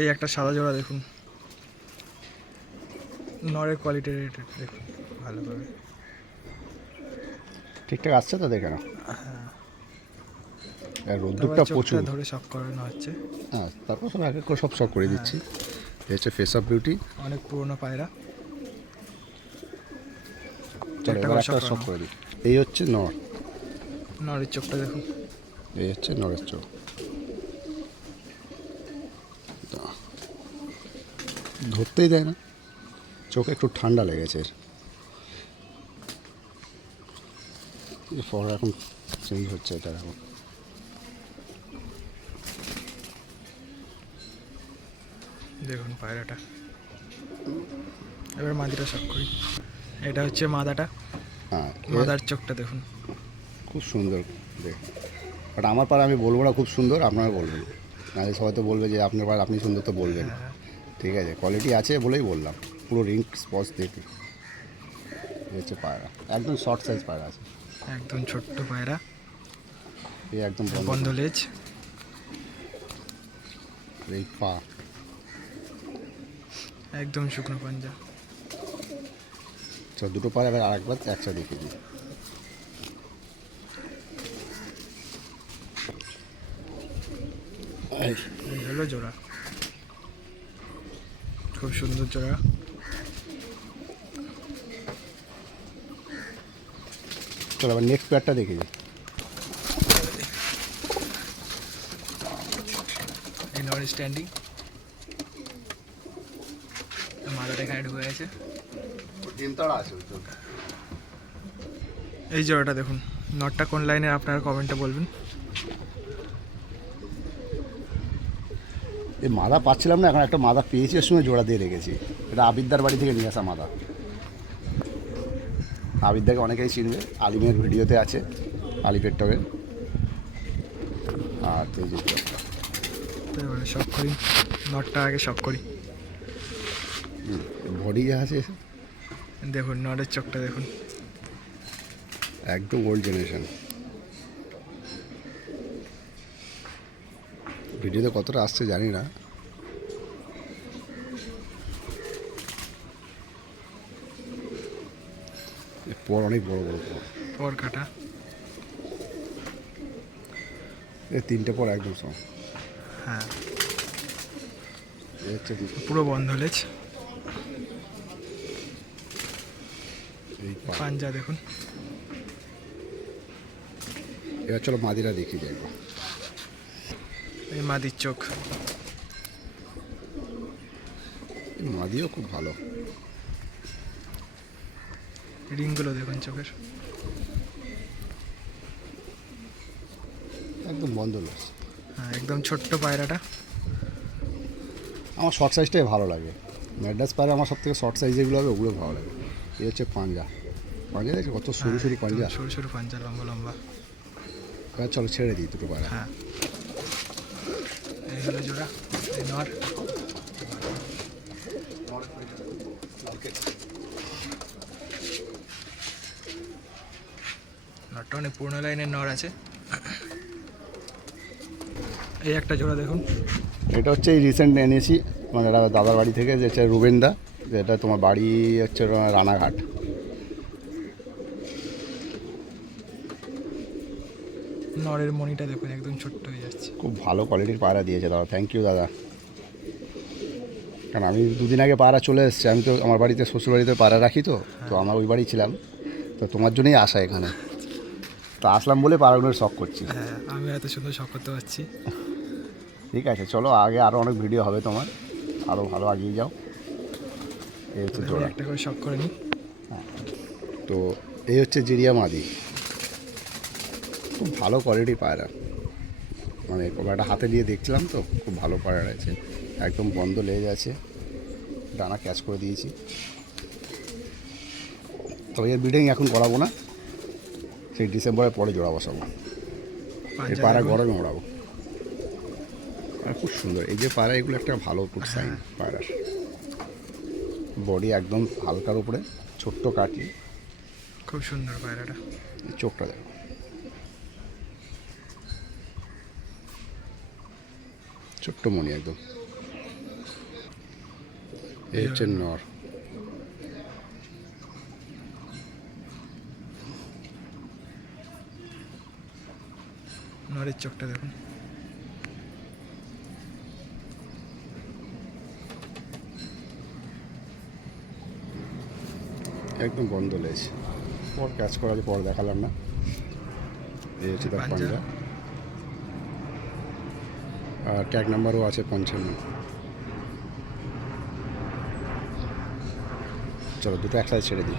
এই একটা সাদা জোড়া দেখুন। নরের কোয়ালিটি দেখুন ভালোভাবে ঠিকঠাক আসছে তো দেখে না আর রোদ্দুরটা প্রচুর। ধরে শখ করানো হচ্ছে। হ্যাঁ তারপর সব এক এক করে সব সব করে দিচ্ছি। এই হচ্ছে ফেস অফ বিউটি অনেক পুরনো পায়রা। চলো এবার করে একটা সব সব করে দিই। এই হচ্ছে নর। নরের চোখটা দেখুন। এই হচ্ছে নরের চোখ তা, ধরতেই দেয় না। চোখে একটু ঠান্ডা লেগেছে। ফল এখন সেই হচ্ছে এটা এখন দেখুন পায়রাটা। এবার মাদিটা শখ করি। এটা হচ্ছে মাদাটা। হ্যাঁ মাদার চোখটা দেখুন। খুব সুন্দর দেখুন বাট আমার পাড়া আমি বলব না খুব সুন্দর আপনারা বলবেন। নাহলে সবাই তো বলবে যে আপনার পাড়া আপনি সুন্দর তো বলবেন। হ্যাঁ। ঠিক আছে কোয়ালিটি আছে বলেই বললাম। পুরো রিং স্পস দেখি। হচ্ছে পায়রা। একদম শর্ট সাইজ পায়রা আছে। একদম ছোট্ট পায়রা। এই একদম বন্ধ। লেজ এই পা। একদম শুকনো পাঞ্জা। তো দুটো পায়রা এবার আরেকবার একসাথে দেখে দিই। হলো জোড়া। খুব সুন্দর জোড়া চলো আবার নেক্সট পেয়ারটা দেখে নন স্ট্যান্ডিং মাদাটা এখানে ঢুকে গেছে। আছে এই জোড়াটা দেখুন। নটটা কোন লাইনে আপনারা কমেন্টটা বলবেন। এই মাদা পাচ্ছিলাম না এখন একটা মাদা পেয়েছি ওর সঙ্গে জোড়া দিয়ে রেখেছি। এটা আবিদ্যার বাড়ি থেকে নিয়ে আসা মাদা। আবিদ্যাকে অনেকেই চিনবে আলিমের ভিডিওতে আছে আলিপের টবের আর এই যে এবারে শখ করি নটটা আগে শখ করি। বডি যা আছে দেখুন নটের চোখটা দেখুন। একদম ওল্ড জেনারেশন ভিডিওতে কতটা আসছে জানি না। পর অনেক বড় বড় পর। পর কাটা। এই তিনটে পর একদম সম হ্যাঁ। পুরো বন্ধ লেজ। পাঞ্জা দেখুন। এবার চলো মাদিরা দেখি যাই এই মাদির চোখ। মাদিও খুব ভালো। রিংগুলো দেখুন চোখের। একদম বন্ধ হ্যাঁ একদম ছোট্ট পায়রাটা। আমার শর্ট সাইজটাই ভালো লাগে। ম্যাডাস পায়রা আমার সব থেকে শর্ট সাইজ যেগুলো হবে ওগুলো ভালো লাগে। এই হচ্ছে পাঞ্জা। পাঞ্জা দেখছি? কত সরু সরু হ্যাঁ, পাঞ্জা? সরু সরু পাঞ্জা লম্বা লম্বা। চলো ছেড়ে দিই দুটো পায়রা। হ্যাঁ। হলো জোড়া এই নটটা অনেক পুরনো লাইনের নর আছে। এই একটা জোড়া দেখুন। এটা হচ্ছে এই রিসেন্ট এনেছি মানে দাদার বাড়ি থেকে, যে হচ্ছে রুবেনদা যেটা তোমার বাড়ি হচ্ছে রানাঘাট। নরের মনিটা দেখুন একদম ছোট্ট হয়ে যাচ্ছে। খুব ভালো কোয়ালিটির পায়রা দিয়েছে দাদা থ্যাংক ইউ দাদা। কারণ আমি দুদিন আগে পায়রা চলে এসেছি আমি তো আমার বাড়িতে শ্বশুর বাড়িতে পায়রা রাখি তো তো আমার ওই বাড়ি ছিলাম তো তোমার জন্যই আসা এখানে। তো আসলাম বলে পায়রাগুলোর শখ করছি। হ্যাঁ আমি এত সুন্দর শখ করতে পারছি। ঠিক আছে চলো আগে আরও অনেক ভিডিও হবে তোমার আরও ভালো আগিয়ে যাও। এই হচ্ছে একটা করে শখ করে নিই। তো এই হচ্ছে জিরিয়া মাদি। খুব ভালো কোয়ালিটি পায়রা। মানে একটা হাতে নিয়ে দেখছিলাম তো খুব ভালো পায়রা আছে একদম বন্ধ লেজ আছে ডানা ক্যাচ করে দিয়েছি। তবে এর ব্রিডিং এখন করাবো না। সেই ডিসেম্বরের পরে জোড়া বসাবো এই পায়রা গরমে ওড়াবো। আর খুব সুন্দর। এই যে পায়রা এগুলো একটা ভালো গুড সাইন পায়রার। বডি একদম হালকার উপরে ছোট্ট কাটলি খুব সুন্দর পায়রাটা। চোখটা দেখো। ছোট্ট মনি একদম। এই হচ্ছে নর। নরের চোখটা দেখুন। একদম বন্ধ লেজ। পর ক্যাচ করার পর দেখালাম না। এই হচ্ছে তার পাঞ্জা। আর ট্যাগ নাম্বারও আছে পঞ্চান্ন। চলো দুটো একসাথে ছেড়ে দিই।